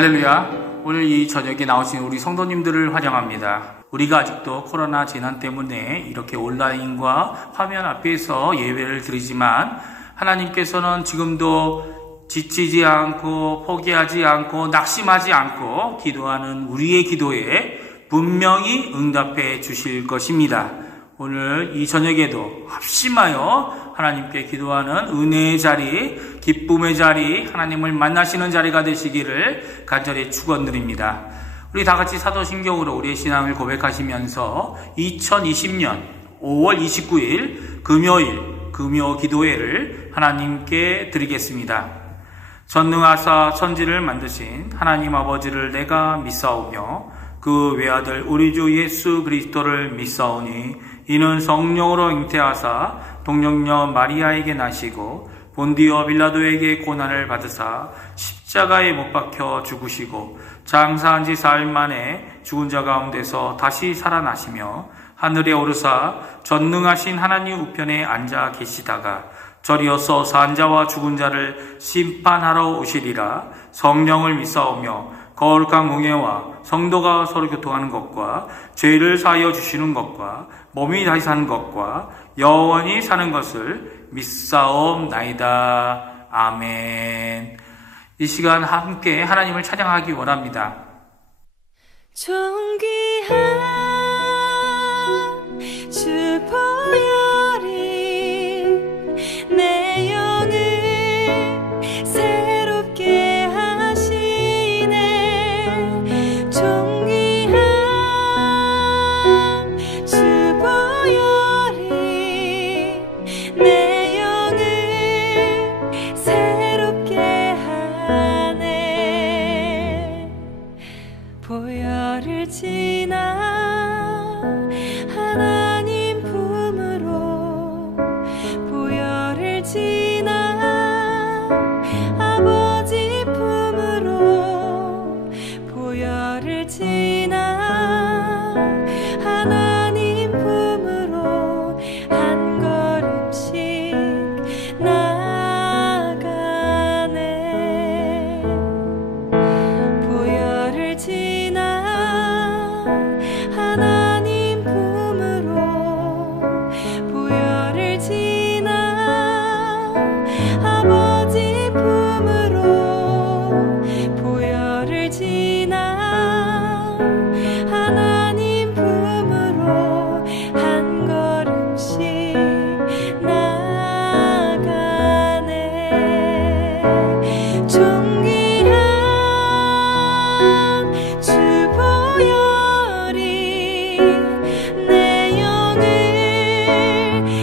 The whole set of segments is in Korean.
할렐루야. 오늘 이 저녁에 나오신 우리 성도님들을 환영합니다. 우리가 아직도 코로나 재난 때문에 이렇게 온라인과 화면 앞에서 예배를 드리지만 하나님께서는 지금도 지치지 않고 포기하지 않고 낙심하지 않고 기도하는 우리의 기도에 분명히 응답해 주실 것입니다. 오늘 이 저녁에도 합심하여 하나님께 기도하는 은혜의 자리, 기쁨의 자리, 하나님을 만나시는 자리가 되시기를 간절히 축원드립니다. 우리 다 같이 사도신경으로 우리의 신앙을 고백하시면서 2020년 5월 29일 금요일 금요 기도회를 하나님께 드리겠습니다. 전능하사 천지를 만드신 하나님 아버지를 내가 믿사오며 그 외아들 우리 주 예수 그리스도를 믿사오니 이는 성령으로 잉태하사 동정녀 마리아에게 나시고 본디오 빌라도에게 고난을 받으사 십자가에 못 박혀 죽으시고 장사한 지 사흘 만에 죽은 자 가운데서 다시 살아나시며 하늘에 오르사 전능하신 하나님 우편에 앉아 계시다가 저리어서 산 자와 죽은 자를 심판하러 오시리라. 성령을 믿사오며 거룩한 공예와 성도가 서로 교통하는 것과 죄를 사하여 주시는 것과 몸이 다시 사는 것과 영원히 사는 것을 믿사옵나이다. 아멘. 이 시간 함께 하나님을 찬양하기 원합니다. 존귀한 주 보혈이 내 영을 새롭게 하시네. 존귀한 주 보혈이 내 영을 새롭게 하네. 보혈을 지나 하나님 품으로 보혈을 지나 아버지 품으로 보혈을 지나 하나님 품으로 한 걸음씩 나아가네. 보혈을 지나 하나님 품으로 보혈을 지나 아버지 품으로 보혈을 지나 하나님 품으로 한 걸음씩 나아가네. 존귀한 주 보혈이 내 영을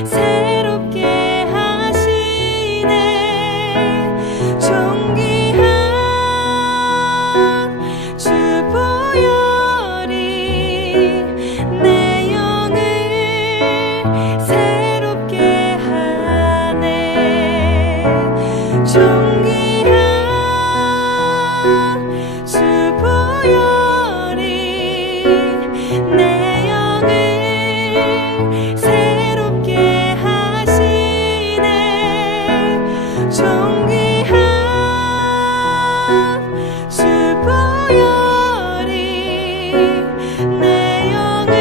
새롭게 하시네. 존귀한 주 보혈이 내 영을 새롭게 하네. 존귀한 주 보혈이 내 영을 새롭게 하시네. 존귀한 주 보혈이 내 영을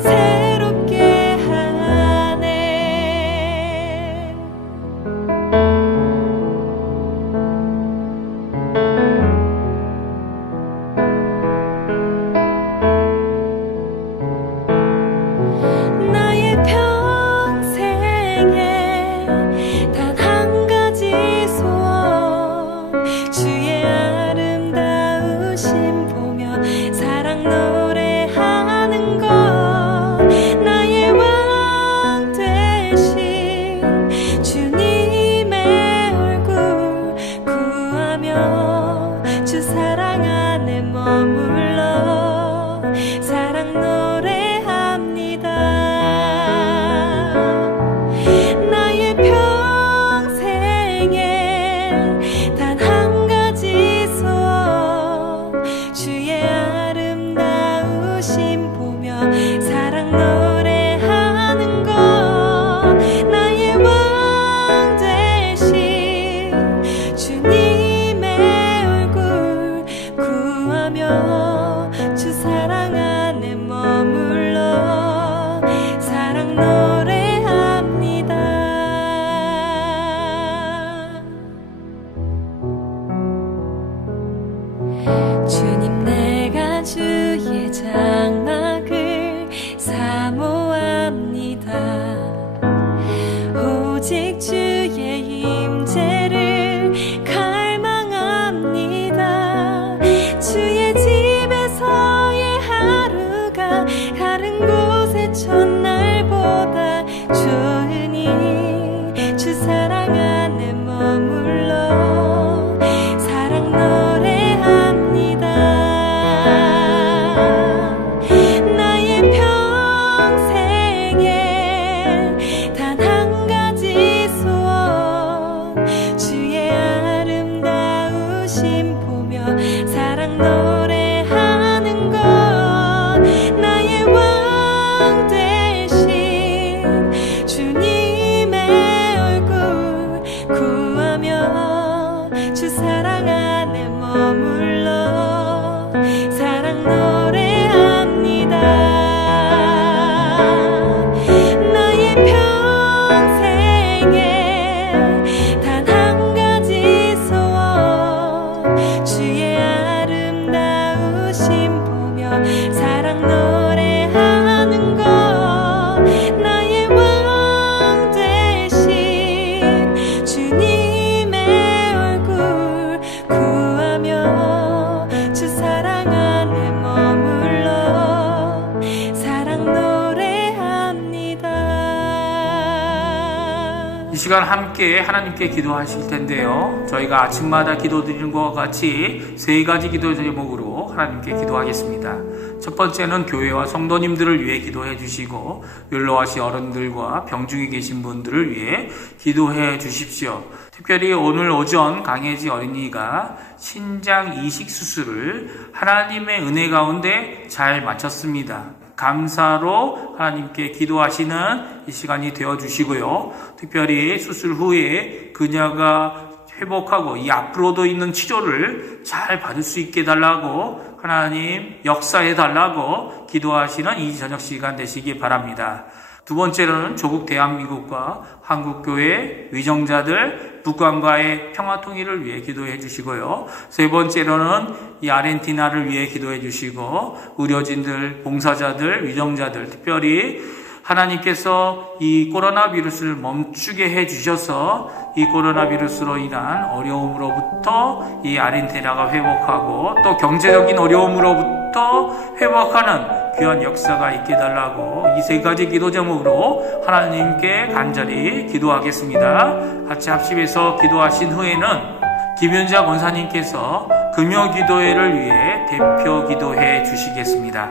새롭게 하네. 나의 평생에 단 한 가지 소원, 주의 아름다우심 보며 사랑 노래하는 것. 나의 왕 되신 주님의 얼굴 구하며 주 사랑 안에 머물러 사랑 노래합니다. 나의 평생에 단 한 가지 소원, 주의 아름다우심 보며 사랑 노래하는 것. 나의 왕 되신 주님의 얼굴 구하며 주 사랑 안에 머물러 사랑 노래합니다. 주님 내가 주의 장막을 사모합니다. 오직 주의 임재를 갈망합니다. 주의 집에서의 하루가 다른 곳의 첫날보다 좋으니 주 사랑 안에 머물러 사랑 노래합니다. 나의 평생에 단 한 가지 소원 주의 아름다우심 보며 사랑 노래하는 것 나의 왕 되신 주님의 얼굴 구하며 주 사랑 안에 머물러 사랑 노래합니다. 나의 평생에 단 한 가지 소원 주의 아름다우심 보며 사랑 노래하는 것 나의 왕 되신 주님의 얼굴 구하며 주 사랑 안에 머물러 사랑 노래합니다. 이 시간 함께 하나님께 기도하실 텐데요. 저희가 아침마다 기도드리는 것과 같이 세 가지 기도 제목으로 하나님께 기도하겠습니다. 첫 번째는 교회와 성도님들을 위해 기도해 주시고 연로하신 어른들과 병중에 계신 분들을 위해 기도해 주십시오. 특별히 오늘 오전 강혜지 어린이가 신장 이식 수술을 하나님의 은혜 가운데 잘 마쳤습니다. 감사로 하나님께 기도하시는 이 시간이 되어주시고요. 특별히 수술 후에 그녀가 회복하고 이 앞으로도 있는 치료를 잘 받을 수 있게 해달라고 하나님 역사해달라고 기도하시는 이 저녁 시간 되시기 바랍니다. 두 번째로는 조국 대한민국과 한국교회 위정자들 북한과의 평화통일을 위해 기도해 주시고요. 세 번째로는 이 아르헨티나를 위해 기도해 주시고 의료진들, 봉사자들, 위정자들 특별히 하나님께서 이 코로나 비루스를 멈추게 해 주셔서 이 코로나 비루스로 인한 어려움으로부터 이 아르헨티나가 회복하고 또 경제적인 어려움으로부터 회복하는 귀한 역사가 있게 해달라고 이 세 가지 기도 제목으로 하나님께 간절히 기도하겠습니다. 같이 합심해서 기도하신 후에는 김윤자 권사님께서 금요 기도회를 위해 대표 기도해 주시겠습니다.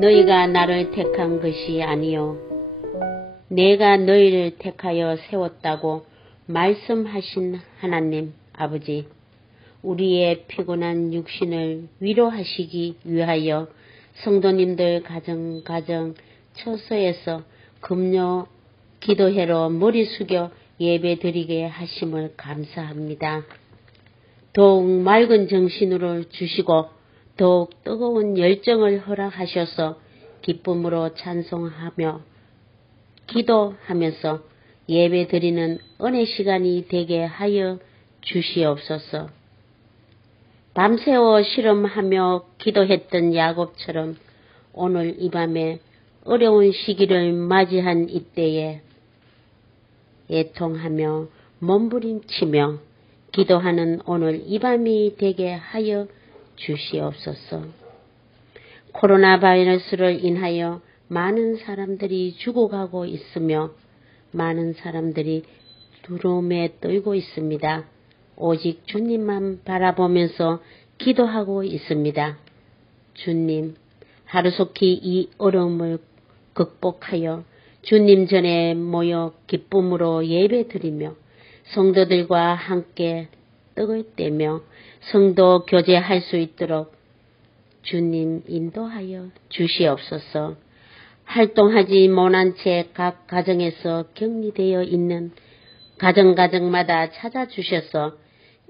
너희가 나를 택한 것이 아니요 내가 너희를 택하여 세웠다고 말씀하신 하나님 아버지, 우리의 피곤한 육신을 위로하시기 위하여 성도님들 가정 처소에서 금요 기도회로 머리 숙여 예배 드리게 하심을 감사합니다. 더욱 맑은 정신으로 주시고 더욱 뜨거운 열정을 허락하셔서 기쁨으로 찬송하며 기도하면서 예배 드리는 은혜 시간이 되게 하여 주시옵소서. 밤새워 실험하며 기도했던 야곱처럼 오늘 이 밤에 어려운 시기를 맞이한 이때에 애통하며 몸부림치며 기도하는 오늘 이 밤이 되게 하여 주시옵소서. 코로나 바이러스를 인하여 많은 사람들이 죽어가고 있으며 많은 사람들이 두려움에 떨고 있습니다. 오직 주님만 바라보면서 기도하고 있습니다. 주님, 하루속히 이 어려움을 극복하여 주님 전에 모여 기쁨으로 예배드리며 성도들과 함께 떡을 떼며 성도 교제할 수 있도록 주님 인도하여 주시옵소서. 활동하지 못한 채 각 가정에서 격리되어 있는 가정마다 찾아주셔서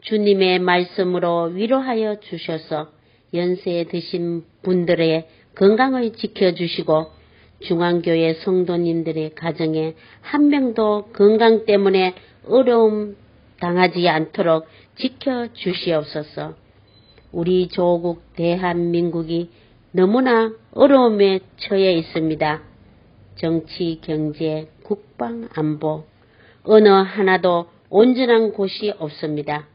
주님의 말씀으로 위로하여 주셔서 연세 드신 분들의 건강을 지켜주시고 중앙교회 성도님들의 가정에 한 명도 건강 때문에 어려움 당하지 않도록 지켜주시옵소서. 우리 조국 대한민국이 너무나 어려움에 처해 있습니다. 정치, 경제, 국방, 안보 어느 하나도 온전한 곳이 없습니다.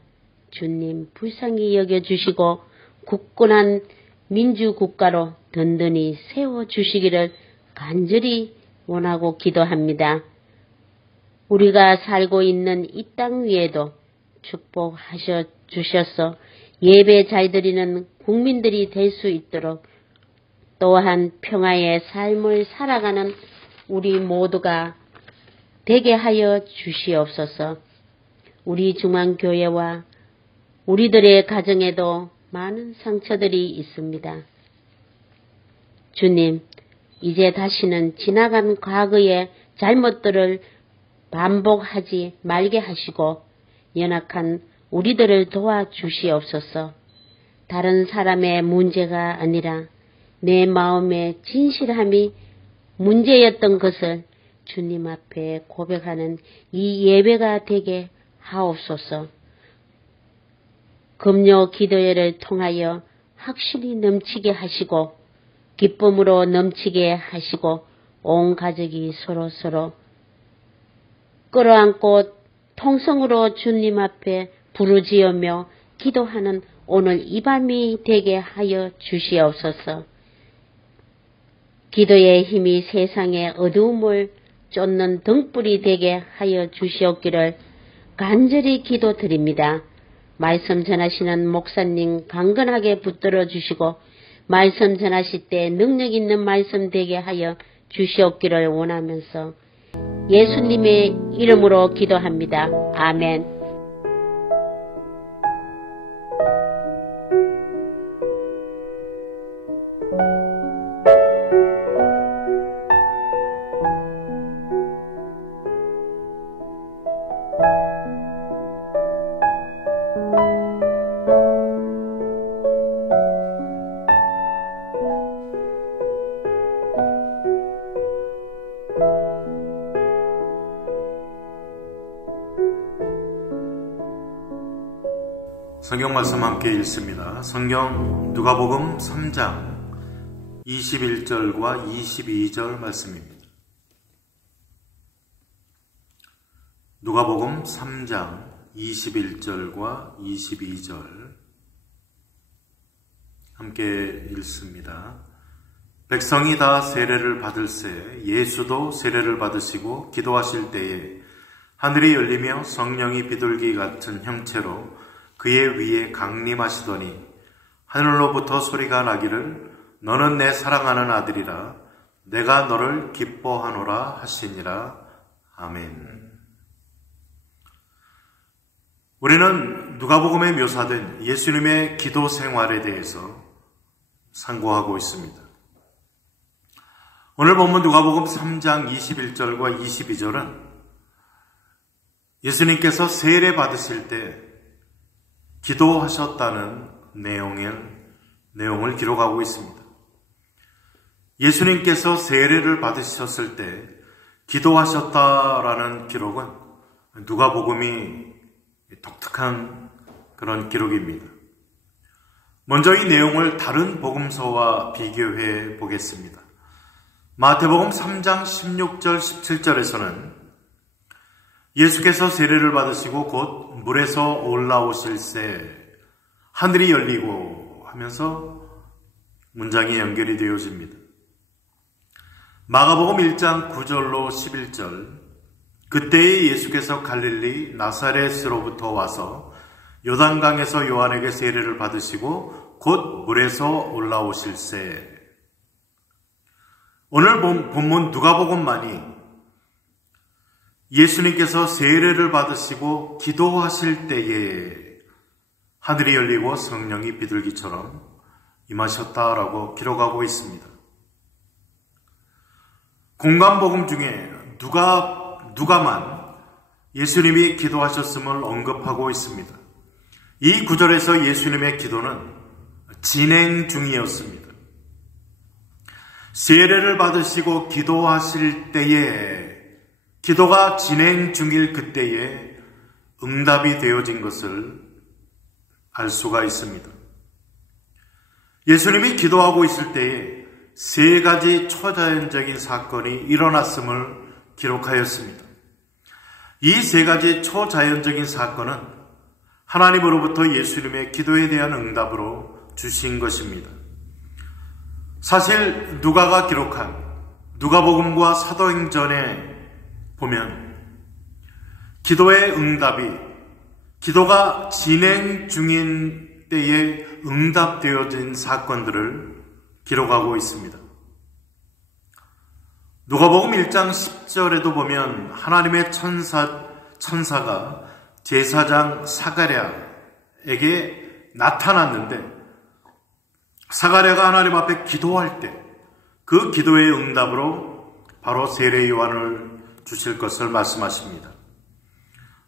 주님 불쌍히 여겨주시고 굳건한 민주국가로 든든히 세워주시기를 간절히 원하고 기도합니다. 우리가 살고 있는 이 땅 위에도 축복하셔 주셔서 예배 잘 드리는 국민들이 될 수 있도록 또한 평화의 삶을 살아가는 우리 모두가 되게 하여 주시옵소서. 우리 중앙교회와 우리들의 가정에도 많은 상처들이 있습니다. 주님, 이제 다시는 지나간 과거의 잘못들을 반복하지 말게 하시고 연약한 우리들을 도와주시옵소서. 다른 사람의 문제가 아니라 내 마음의 진실함이 문제였던 것을 주님 앞에 고백하는 이 예배가 되게 하옵소서. 금요 기도회를 통하여 확신이 넘치게 하시고 기쁨으로 넘치게 하시고 온 가족이 서로 끌어안고 통성으로 주님 앞에 부르짖으며 기도하는 오늘 이 밤이 되게 하여 주시옵소서. 기도의 힘이 세상의 어두움을 쫓는 등불이 되게 하여 주시옵기를 간절히 기도드립니다. 말씀 전하시는 목사님 강건하게 붙들어 주시고 말씀 전하실 때 능력 있는 말씀 되게 하여 주시옵기를 원하면서 예수님의 이름으로 기도합니다. 아멘. 성경 말씀 함께 읽습니다. 성경 누가복음 3장 21절과 22절 말씀입니다. 누가복음 3장 21절과 22절 함께 읽습니다. 백성이 다 세례를 받을새 예수도 세례를 받으시고 기도하실 때에 하늘이 열리며 성령이 비둘기 같은 형체로 그의 위에 강림하시더니 하늘로부터 소리가 나기를 너는 내 사랑하는 아들이라 내가 너를 기뻐하노라 하시니라. 아멘. 우리는 누가복음에 묘사된 예수님의 기도 생활에 대해서 상고하고 있습니다. 오늘 본문 누가복음 3장 21절과 22절은 예수님께서 세례 받으실 때 기도하셨다는 내용을 기록하고 있습니다. 예수님께서 세례를 받으셨을 때 기도하셨다라는 기록은 누가복음이 독특한 그런 기록입니다. 먼저 이 내용을 다른 복음서와 비교해 보겠습니다. 마태복음 3장 16절 17절에서는 예수께서 세례를 받으시고 곧 물에서 올라오실새 하늘이 열리고 하면서 문장이 연결이 되어집니다. 마가복음 1장 9절로 11절 그때에 예수께서 갈릴리 나사렛으로부터 와서 요단강에서 요한에게 세례를 받으시고 곧 물에서 올라오실새. 오늘 본문 누가복음만이 예수님께서 세례를 받으시고 기도하실 때에 하늘이 열리고 성령이 비둘기처럼 임하셨다라고 기록하고 있습니다. 공관복음 중에 누가만 예수님이 기도하셨음을 언급하고 있습니다. 이 구절에서 예수님의 기도는 진행 중이었습니다. 세례를 받으시고 기도하실 때에 기도가 진행 중일 그때에 응답이 되어진 것을 알 수가 있습니다. 예수님이 기도하고 있을 때에 세 가지 초자연적인 사건이 일어났음을 기록하였습니다. 이 세 가지 초자연적인 사건은 하나님으로부터 예수님의 기도에 대한 응답으로 주신 것입니다. 사실 누가가 기록한 누가복음과 사도행전에 보면 기도의 응답이 기도가 진행 중인 때에 응답되어진 사건들을 기록하고 있습니다. 누가복음 1장 10절에도 보면 하나님의 천사가 제사장 사가랴에게 나타났는데 사가랴가 하나님 앞에 기도할 때 그 기도의 응답으로 바로 세례 요한을 주실 것을 말씀하십니다.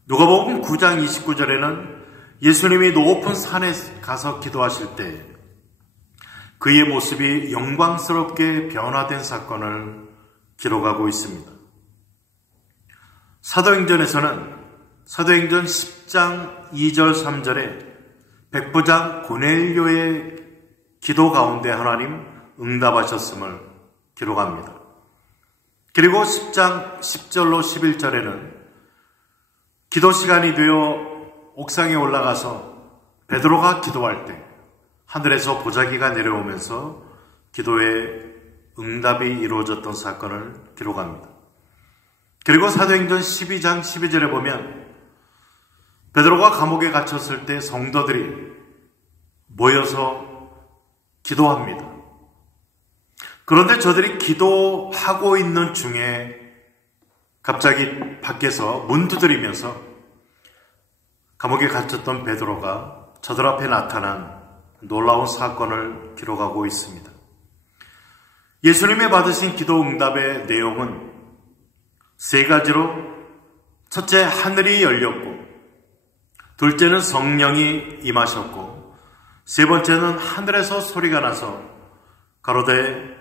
누가복음 9장 29절에는 예수님이 높은 산에 가서 기도하실 때 그의 모습이 영광스럽게 변화된 사건을 기록하고 있습니다. 사도행전에서는 사도행전 10장 2절 3절에 백부장 고넬료의 기도 가운데 하나님 응답하셨음을 기록합니다. 그리고 10장 10절로 11절에는 기도 시간이 되어 옥상에 올라가서 베드로가 기도할 때 하늘에서 보자기가 내려오면서 기도의 응답이 이루어졌던 사건을 기록합니다. 그리고 사도행전 12장 12절에 보면 베드로가 감옥에 갇혔을 때 성도들이 모여서 기도합니다. 그런데 저들이 기도하고 있는 중에 갑자기 밖에서 문 두드리면서 감옥에 갇혔던 베드로가 저들 앞에 나타난 놀라운 사건을 기록하고 있습니다. 예수님이 받으신 기도 응답의 내용은 세 가지로 첫째, 하늘이 열렸고, 둘째는 성령이 임하셨고, 세 번째는 하늘에서 소리가 나서 가로되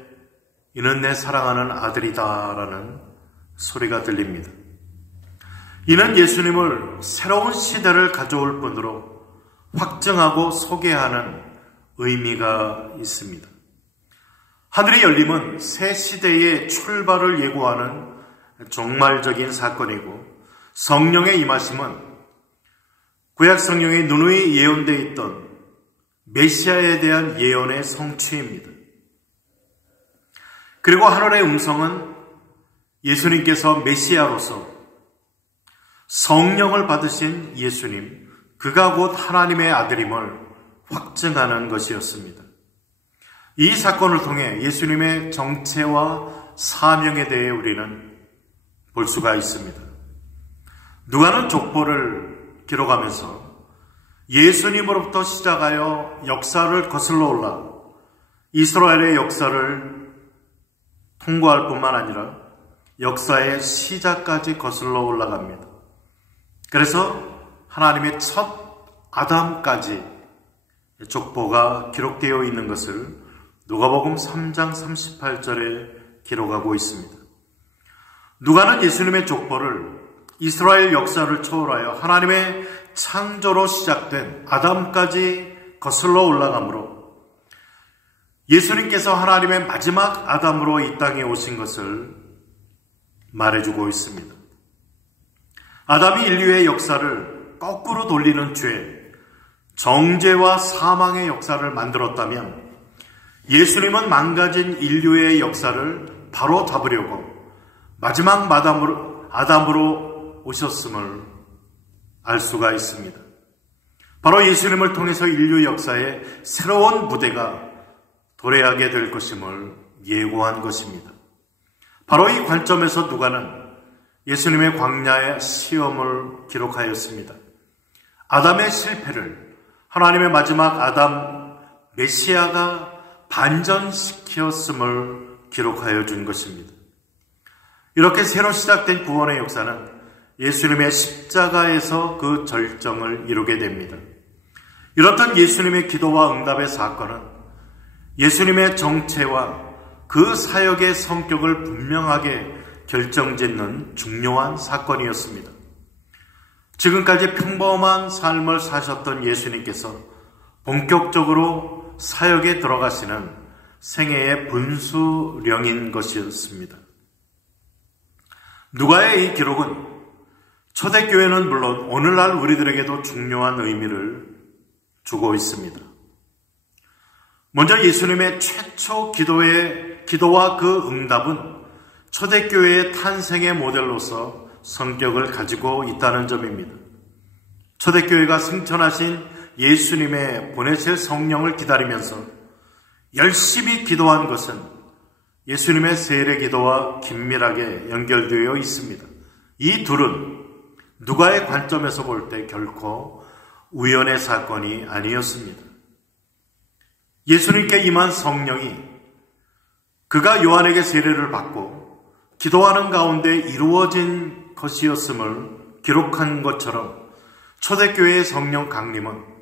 이는 내 사랑하는 아들이다 라는 소리가 들립니다. 이는 예수님을 새로운 시대를 가져올 뿐으로 확증하고 소개하는 의미가 있습니다. 하늘이 열림은 새 시대의 출발을 예고하는 종말적인 사건이고, 성령의 임하심은 구약 성경에 누누이 예언되어 있던 메시아에 대한 예언의 성취입니다. 그리고 하늘의 음성은 예수님께서 메시아로서 성령을 받으신 예수님, 그가 곧 하나님의 아들임을 확증하는 것이었습니다. 이 사건을 통해 예수님의 정체와 사명에 대해 우리는 볼 수가 있습니다. 누가는 족보를 기록하면서 예수님으로부터 시작하여 역사를 거슬러 올라 이스라엘의 역사를 통과할 뿐만 아니라 역사의 시작까지 거슬러 올라갑니다. 그래서 하나님의 첫 아담까지 족보가 기록되어 있는 것을 누가복음 3장 38절에 기록하고 있습니다. 누가는 예수님의 족보를 이스라엘 역사를 초월하여 하나님의 창조로 시작된 아담까지 거슬러 올라가므로 예수님께서 하나님의 마지막 아담으로 이 땅에 오신 것을 말해주고 있습니다. 아담이 인류의 역사를 거꾸로 돌리는 죄, 정죄와 사망의 역사를 만들었다면 예수님은 망가진 인류의 역사를 바로 잡으려고 마지막 아담으로 오셨음을 알 수가 있습니다. 바로 예수님을 통해서 인류 역사의 새로운 무대가 도래하게 될 것임을 예고한 것입니다. 바로 이 관점에서 누가는 예수님의 광야의 시험을 기록하였습니다. 아담의 실패를 하나님의 마지막 아담 메시아가 반전시켰음을 기록하여 준 것입니다. 이렇게 새로 시작된 구원의 역사는 예수님의 십자가에서 그 절정을 이루게 됩니다. 이렇던 예수님의 기도와 응답의 사건은 예수님의 정체와 그 사역의 성격을 분명하게 결정짓는 중요한 사건이었습니다. 지금까지 평범한 삶을 사셨던 예수님께서 본격적으로 사역에 들어가시는 생애의 분수령인 것이었습니다. 누가의 이 기록은 초대교회는 물론 오늘날 우리들에게도 중요한 의미를 주고 있습니다. 먼저 예수님의 최초 기도와 그 응답은 초대교회의 탄생의 모델로서 성격을 가지고 있다는 점입니다. 초대교회가 승천하신 예수님의 보내실 성령을 기다리면서 열심히 기도한 것은 예수님의 세례 기도와 긴밀하게 연결되어 있습니다. 이 둘은 누가의 관점에서 볼 때 결코 우연의 사건이 아니었습니다. 예수님께 임한 성령이 그가 요한에게 세례를 받고 기도하는 가운데 이루어진 것이었음을 기록한 것처럼 초대교회의 성령 강림은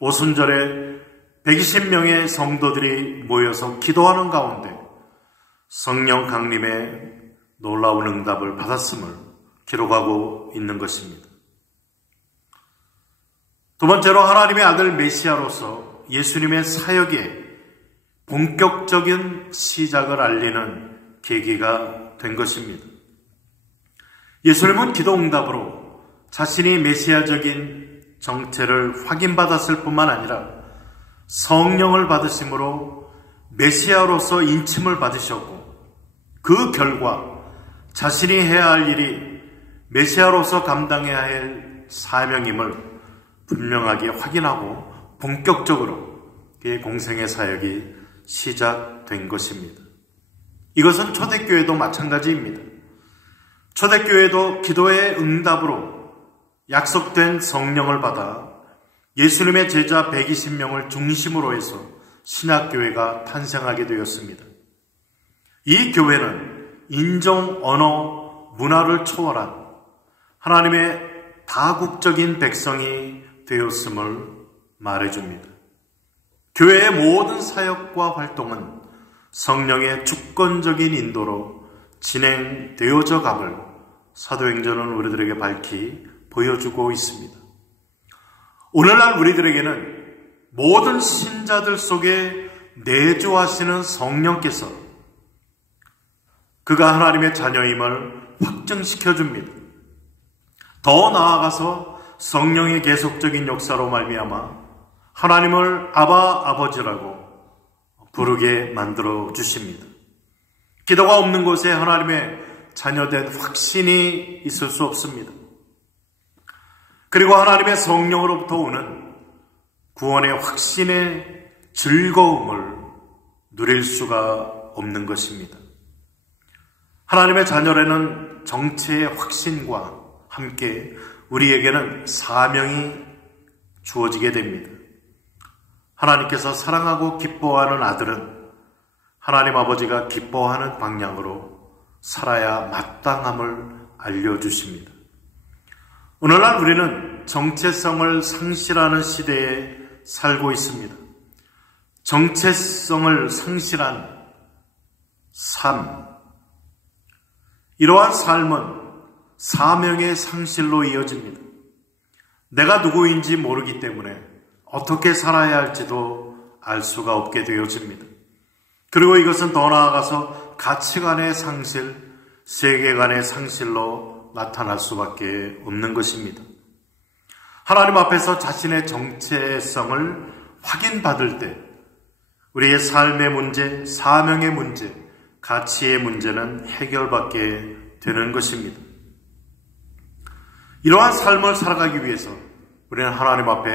오순절에 120명의 성도들이 모여서 기도하는 가운데 성령 강림의 놀라운 응답을 받았음을 기록하고 있는 것입니다. 두 번째로 하나님의 아들 메시아로서 예수님의 사역의 본격적인 시작을 알리는 계기가 된 것입니다. 예수님은 기도 응답으로 자신이 메시아적인 정체를 확인받았을 뿐만 아니라 성령을 받으심으로 메시아로서 인침을 받으셨고 그 결과 자신이 해야 할 일이 메시아로서 감당해야 할 사명임을 분명하게 확인하고 본격적으로 그의 공생의 사역이 시작된 것입니다. 이것은 초대교회도 마찬가지입니다. 초대교회도 기도의 응답으로 약속된 성령을 받아 예수님의 제자 120명을 중심으로 해서 신학교회가 탄생하게 되었습니다. 이 교회는 인종, 언어, 문화를 초월한 하나님의 다국적인 백성이 되었음을 말해줍니다. 교회의 모든 사역과 활동은 성령의 주권적인 인도로 진행되어져 감을 사도행전은 우리들에게 밝히 보여주고 있습니다. 오늘날 우리들에게는 모든 신자들 속에 내주하시는 성령께서 그가 하나님의 자녀임을 확증시켜줍니다. 더 나아가서 성령의 계속적인 역사로 말미암아 하나님을 아바 아버지라고 부르게 만들어 주십니다. 기도가 없는 곳에 하나님의 자녀된 확신이 있을 수 없습니다. 그리고 하나님의 성령으로부터 오는 구원의 확신의 즐거움을 누릴 수가 없는 것입니다. 하나님의 자녀라는 정체의 확신과 함께 우리에게는 사명이 주어지게 됩니다. 하나님께서 사랑하고 기뻐하는 아들은 하나님 아버지가 기뻐하는 방향으로 살아야 마땅함을 알려주십니다. 오늘날 우리는 정체성을 상실하는 시대에 살고 있습니다. 정체성을 상실한 삶, 이러한 삶은 사명의 상실로 이어집니다. 내가 누구인지 모르기 때문에 어떻게 살아야 할지도 알 수가 없게 되어집니다. 그리고 이것은 더 나아가서 가치관의 상실, 세계관의 상실로 나타날 수밖에 없는 것입니다. 하나님 앞에서 자신의 정체성을 확인받을 때 우리의 삶의 문제, 사명의 문제, 가치의 문제는 해결받게 되는 것입니다. 이러한 삶을 살아가기 위해서 우리는 하나님 앞에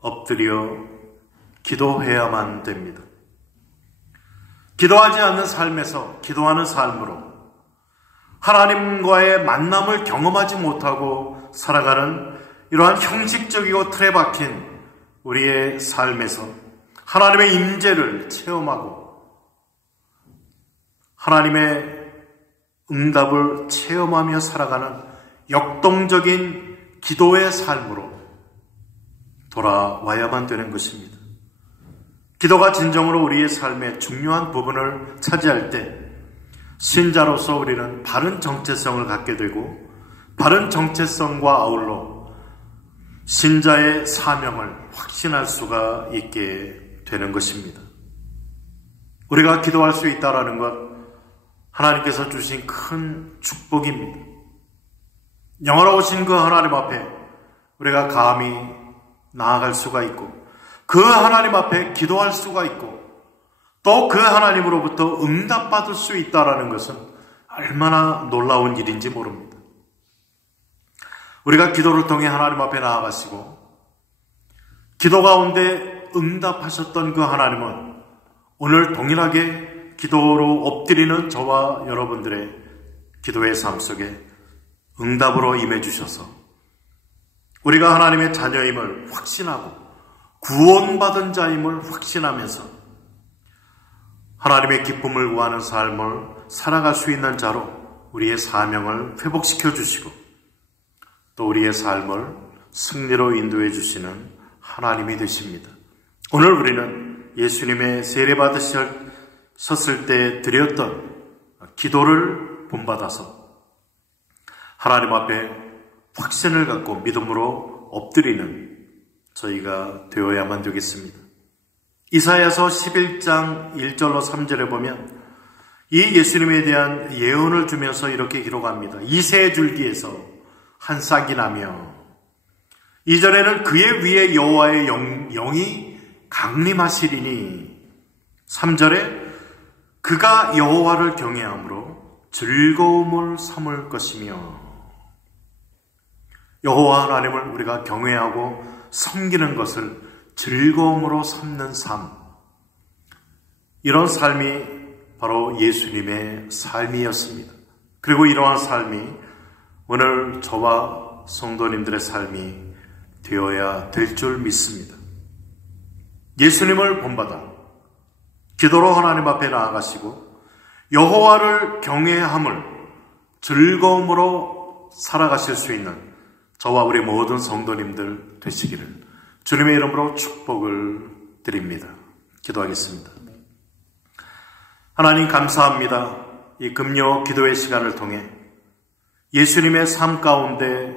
엎드려 기도해야만 됩니다. 기도하지 않는 삶에서 기도하는 삶으로 하나님과의 만남을 경험하지 못하고 살아가는 이러한 형식적이고 틀에 박힌 우리의 삶에서 하나님의 임재를 체험하고 하나님의 응답을 체험하며 살아가는 역동적인 기도의 삶으로 돌아와야만 되는 것입니다. 기도가 진정으로 우리의 삶의 중요한 부분을 차지할 때 신자로서 우리는 바른 정체성을 갖게 되고 바른 정체성과 아울러 신자의 사명을 확신할 수가 있게 되는 것입니다. 우리가 기도할 수 있다는 것 하나님께서 주신 큰 축복입니다. 영원하신 그 하나님 앞에 우리가 감히 나아갈 수가 있고 그 하나님 앞에 기도할 수가 있고 또 그 하나님으로부터 응답받을 수 있다는 것은 얼마나 놀라운 일인지 모릅니다. 우리가 기도를 통해 하나님 앞에 나아가시고 기도 가운데 응답하셨던 그 하나님은 오늘 동일하게 기도로 엎드리는 저와 여러분들의 기도의 삶 속에 응답으로 임해 주셔서 우리가 하나님의 자녀임을 확신하고 구원받은 자임을 확신하면서 하나님의 기쁨을 구하는 삶을 살아갈 수 있는 자로 우리의 사명을 회복시켜 주시고 또 우리의 삶을 승리로 인도해 주시는 하나님이 되십니다. 오늘 우리는 예수님의 세례 받으셨을 때 드렸던 기도를 본받아서 하나님 앞에 확신을 갖고 믿음으로 엎드리는 저희가 되어야만 되겠습니다. 이사야서 11장 1절로 3절에 보면 이 예수님에 대한 예언을 주면서 이렇게 기록합니다. 이새 줄기에서 한 싹이 나며 2절에는 그의 위에 여호와의 영이 강림하시리니 3절에 그가 여호와를 경외함으로 즐거움을 삼을 것이며 여호와 하나님을 우리가 경외하고 섬기는 것을 즐거움으로 삼는 삶, 이런 삶이 바로 예수님의 삶이었습니다. 그리고 이러한 삶이 오늘 저와 성도님들의 삶이 되어야 될 줄 믿습니다. 예수님을 본받아 기도로 하나님 앞에 나아가시고 여호와를 경외함을 즐거움으로 살아가실 수 있는 저와 우리 모든 성도님들 되시기를 주님의 이름으로 축복을 드립니다. 기도하겠습니다. 하나님 감사합니다. 이 금요 기도의 시간을 통해 예수님의 삶 가운데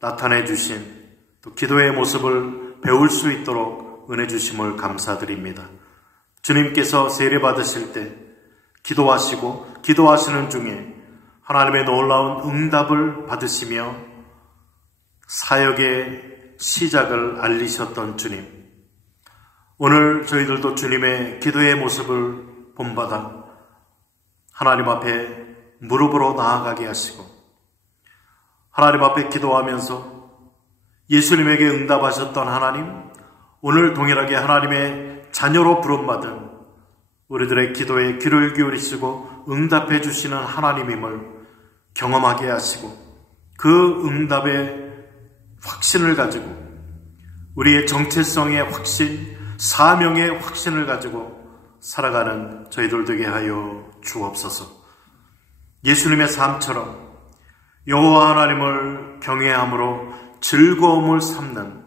나타내 주신 또 기도의 모습을 배울 수 있도록 은혜 주심을 감사드립니다. 주님께서 세례 받으실 때 기도하시고 기도하시는 중에 하나님의 놀라운 응답을 받으시며 사역의 시작을 알리셨던 주님, 오늘 저희들도 주님의 기도의 모습을 본받아 하나님 앞에 무릎으로 나아가게 하시고 하나님 앞에 기도하면서 예수님에게 응답하셨던 하나님, 오늘 동일하게 하나님의 자녀로 부름받은 우리들의 기도에 귀를 기울이시고 응답해 주시는 하나님임을 경험하게 하시고 그 응답의 확신을 가지고 우리의 정체성의 확신, 사명의 확신을 가지고 살아가는 저희들 되게 하여 주옵소서. 예수님의 삶처럼 여호와 하나님을 경외함으로 즐거움을 삼는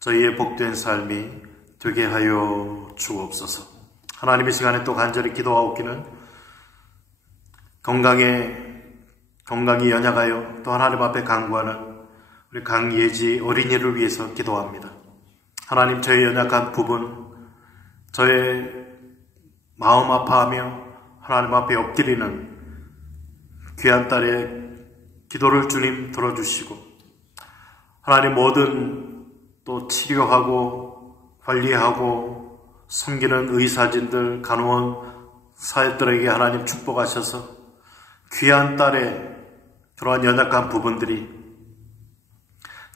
저희의 복된 삶이 되게 하여 주옵소서. 하나님의 시간에 또 간절히 기도하옵기는 건강이 연약하여 또 하나님 앞에 간구하는 우리 강예지 어린이를 위해서 기도합니다. 하나님, 저의 연약한 부분, 저의 마음 아파하며 하나님 앞에 엎드리는 귀한 딸의 기도를 주님 들어주시고 하나님 모든 또 치료하고 관리하고 섬기는 의사진들, 간호원 사회들에게 하나님 축복하셔서 귀한 딸의 그러한 연약한 부분들이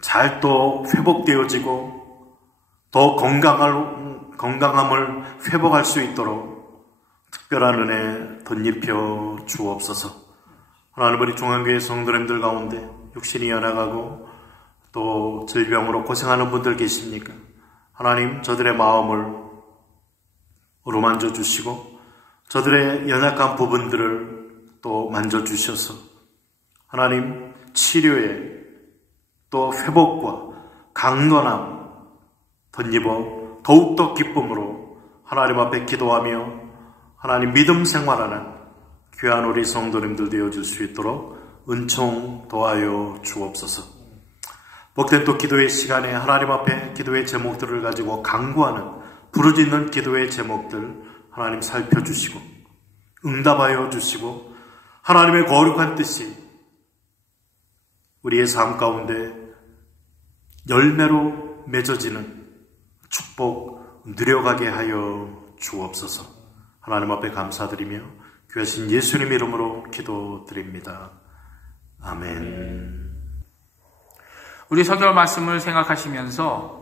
잘 또 회복되어지고 더 건강함을 회복할 수 있도록 특별한 은혜 덧입혀 주옵소서. 하나님, 우리 중앙교회 성도님들 가운데 육신이 연약하고 또 질병으로 고생하는 분들 계십니까? 하나님, 저들의 마음을 어루만져 주시고 저들의 연약한 부분들을 또 만져주셔서 하나님, 치료에 또 회복과 강건함 덧입어 더욱더 기쁨으로 하나님 앞에 기도하며 하나님 믿음 생활하는 귀한 우리 성도님들 되어줄 수 있도록 은총 도하여 주옵소서. 복된 또 기도의 시간에 하나님 앞에 기도의 제목들을 가지고 간구하는 부르짖는 기도의 제목들 하나님 살펴주시고 응답하여 주시고 하나님의 거룩한 뜻이 우리의 삶 가운데 열매로 맺어지는 축복 누려가게 하여 주옵소서. 하나님 앞에 감사드리며 귀하신 예수님 이름으로 기도드립니다. 아멘. 우리 설교 말씀을 생각하시면서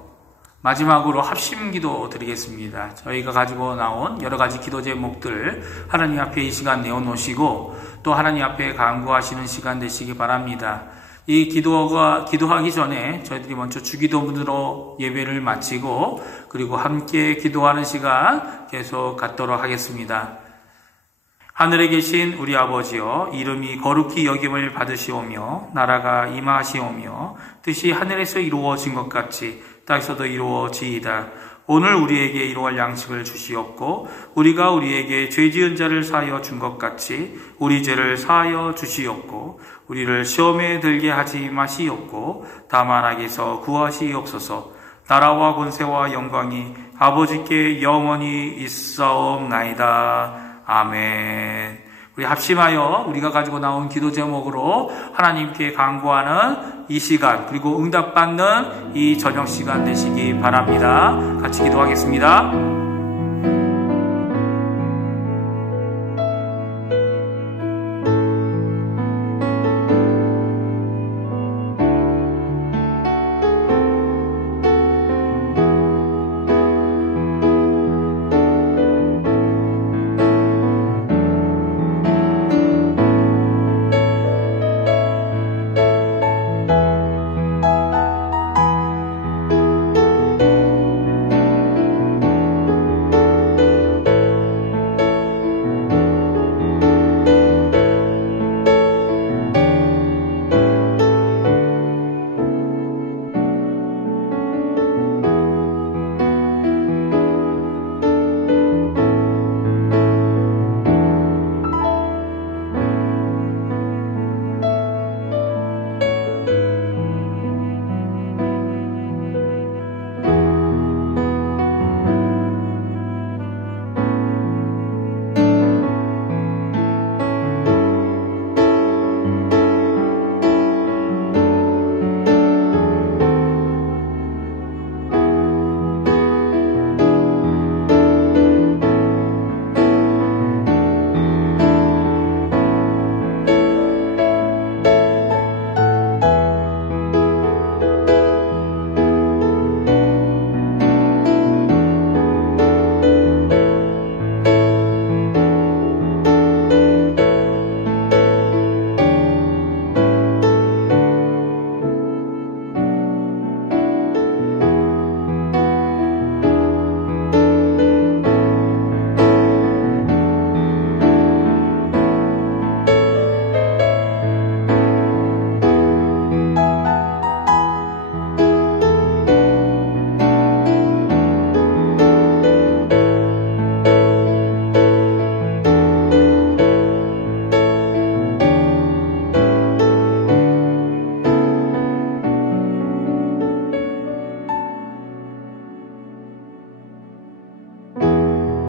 마지막으로 합심 기도 드리겠습니다. 저희가 가지고 나온 여러 가지 기도 제목들 하나님 앞에 이 시간 내어놓으시고 또 하나님 앞에 간구하시는 시간 되시기 바랍니다. 이 기도하기 전에 저희들이 먼저 주기도문으로 예배를 마치고 그리고 함께 기도하는 시간 계속 갖도록 하겠습니다. 하늘에 계신 우리 아버지여, 이름이 거룩히 여김을 받으시오며 나라가 임하시오며 뜻이 하늘에서 이루어진 것 같이 땅에서도 이루어지이다. 오늘 우리에게 이루어갈 양식을 주시옵고 우리가 우리에게 죄 지은 자를 사하여 준 것 같이 우리 죄를 사하여 주시옵고 우리를 시험에 들게 하지 마시옵고 다만 악에서 구하시옵소서. 나라와 권세와 영광이 아버지께 영원히 있사옵나이다. 아멘. 우리 합심하여 우리가 가지고 나온 기도 제목으로 하나님께 간구하는 이 시간 그리고 응답받는 이 저녁 시간 되시기 바랍니다. 같이 기도하겠습니다.